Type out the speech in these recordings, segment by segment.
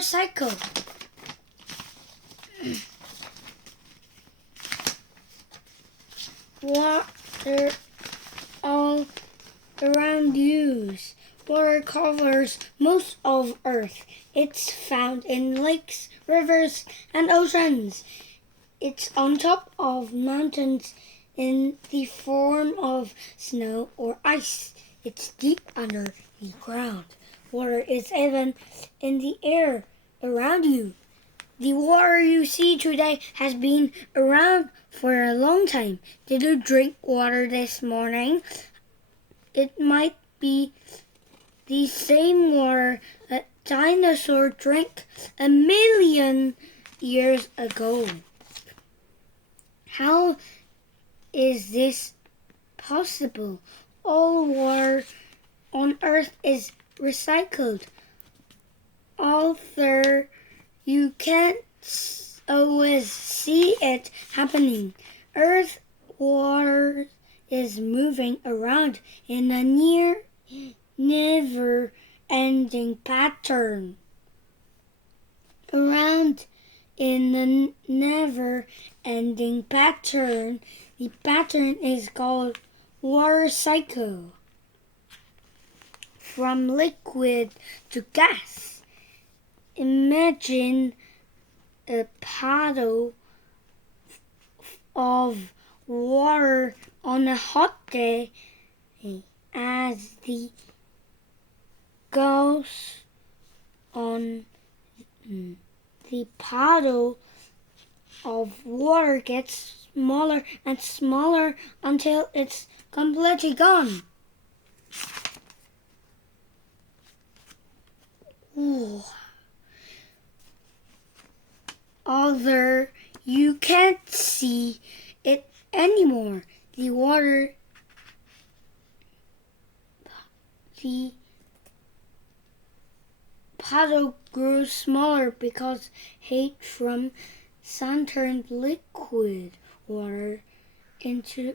water cycle. Water all around you. Water covers most of Earth. It's found in lakes, rivers, and oceans. It's on top of mountains in the form of snow or ice. It's deep under the ground. Water is even in the air around you. The water you see today has been around for a long time. Did you drink water this morning? It might be the same water a dinosaur drank 1,000,000 years ago. How is this possible? All water on Earth is recycled. Although you can't always see it happening, Earth water is moving around in a never-ending pattern. Around in a never-ending pattern, the pattern is called water cycle. From liquid to gas. Imagine a puddle of water on a hot day. As the goes on, the puddle of water gets smaller and smaller until it's completely gone. Ooh. Although you can't see it anymore, the puddle grew smaller because heat from sun turned liquid water into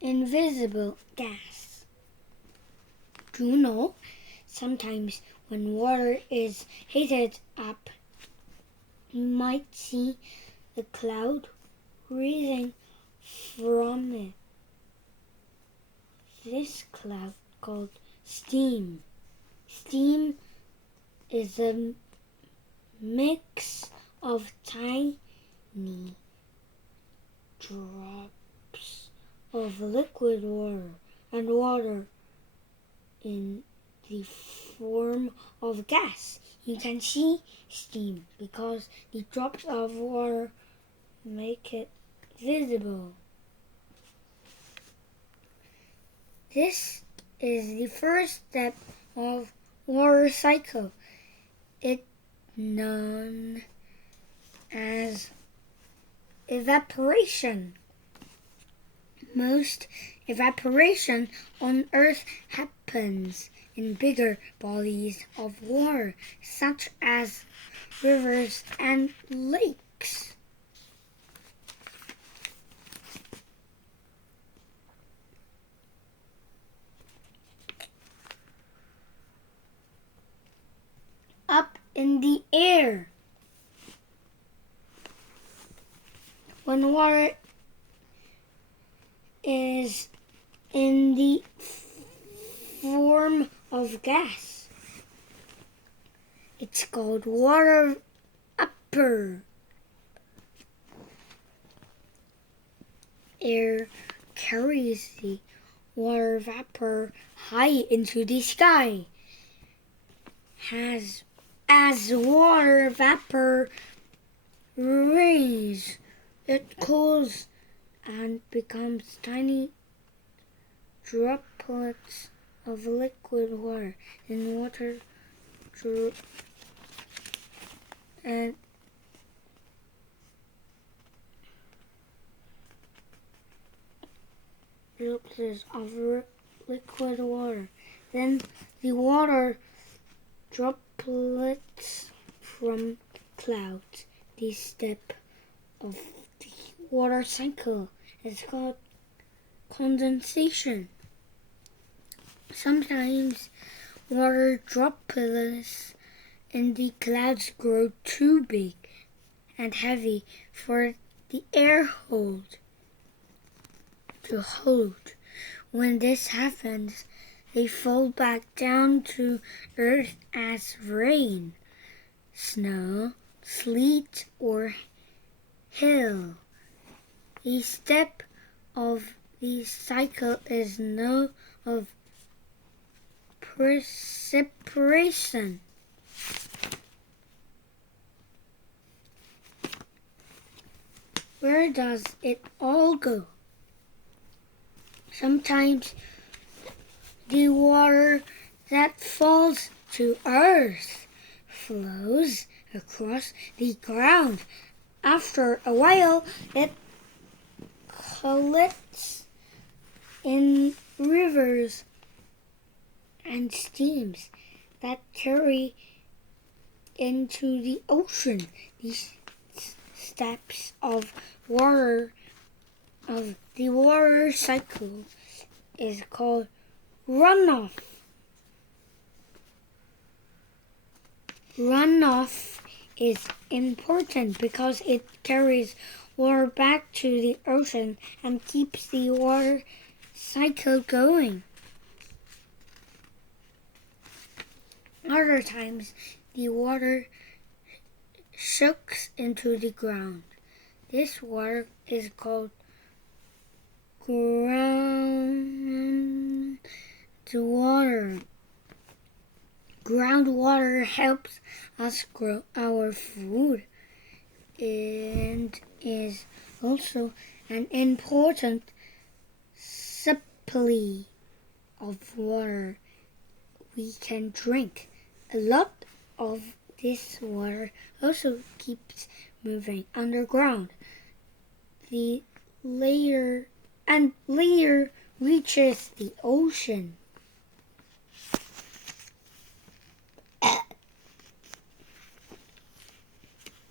invisible gas. Do you know? Sometimes when water is heated up, you might see a cloud rising from it. This cloud called steam. Steam is a mix of tiny drops of liquid water and water in the form of gas. You can see steam because the drops of water make it visible. This is the first step of water cycle. It's known as evaporation. Most evaporation on Earth happens in bigger bodies of water, such as rivers and lakes. Up in the air. When water is in the form of gas, it's called water vapor. Air carries the water vapor high into the sky. As water vapor rises, it cools and becomes tiny droplets of liquid water in water and droplets of liquid water. Then the water droplets from clouds. This step of the water cycle is called condensation. Sometimes water droplets and the clouds grow too big and heavy for the air to hold. When this happens, they fall back down to earth as rain, snow, sleet, or hail. A step of the cycle is known as precipitation. Where does it all go? Sometimes the water that falls to earth flows across the ground. After a while, it collects in rivers and streams that carry into the ocean. These steps of the water cycle is called runoff. Runoff is important because it carries water back to the ocean and keeps the water cycle going. Other times, the water soaks into the ground. This water is called groundwater. Groundwater helps us grow our food and is also an important supply of water we can drink. A lot of this water also keeps moving underground. The later reaches the ocean.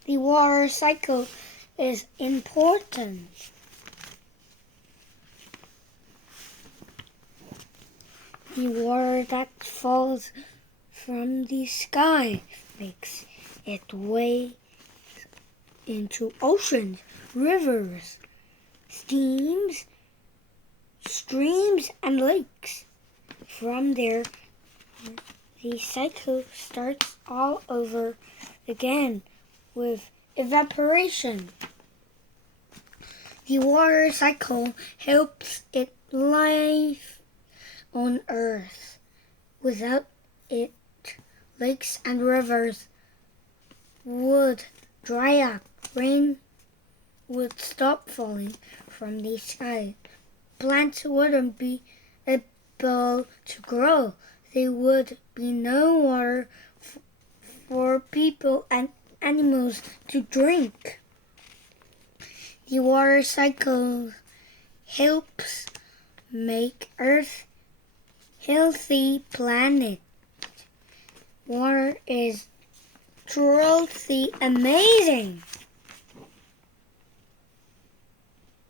The water cycle is important. The water that falls from the sky makes its way into oceans, rivers, streams, and lakes. From there, the cycle starts all over again with evaporation. The water cycle helps it live on Earth. Without it, lakes and rivers would dry up. Rain would stop falling from the sky. Plants wouldn't be able to grow. There would be no water for people and animals to drink. The water cycle helps make Earth a healthy planet. Water is truly amazing.